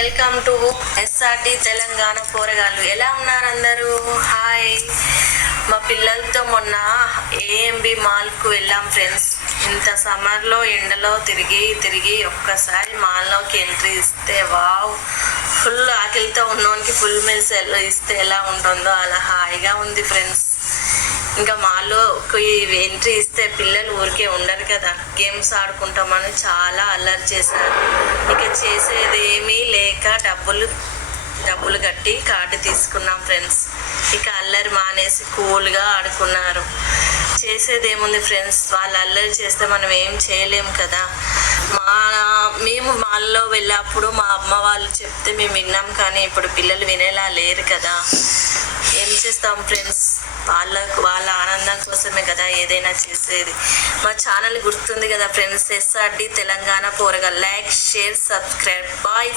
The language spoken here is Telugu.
వెల్కమ్ టు ఎస్ఆర్టి తెలంగాణ పోరగాళ్ళు. ఎలా ఉన్నారు అందరూ? హాయ్. మా పిల్లలతో మొన్న ఏఎంబి మాల్కు వెళ్ళాం ఫ్రెండ్స్. ఇంత సమ్మర్లో ఎండలో తిరిగి ఒక్కసారి మాల్లోకి ఎంట్రీ ఇస్తే వావ్, ఫుల్ ఆకలితో ఉన్నోనికి ఫుల్ మీల్స్ ఇస్తే ఎలా ఉంటుందో అలా హాయిగా ఉంది ఫ్రెండ్స్. ఇంకా మాలో ఎంట్రీ ఇస్తే పిల్లలు ఊరికే ఉండరు కదా, గేమ్స్ ఆడుకుంటామని చాలా అల్లరి చేశారు. ఇక చేసేది ఏమీ లేక డబ్బులు కట్టి కార్డు తీసుకున్నాం ఫ్రెండ్స్. ఇక అల్లరి మానేసి కూల్గా ఆడుకున్నారు. చేసేది ఏముంది ఫ్రెండ్స్, వాళ్ళు అల్లరి చేస్తే మనం ఏం చేయలేము కదా. మేము మాల్లో వెళ్ళినప్పుడు మా అమ్మ వాళ్ళు చెప్తే మేము విన్నాం, కానీ ఇప్పుడు పిల్లలు వినేలా లేరు కదా. ఏం చేస్తాం ఫ్రెండ్స్, వాళ్ళ ఆనందం కోసమే కదా ఏదైనా చేసేది. మా ఛానల్ గుర్తుంది కదా ఫ్రెండ్స్, ఎస్ఆర్డి తెలంగాణ పోరగాళ్ళు. Like, share, subscribe. బాయ్.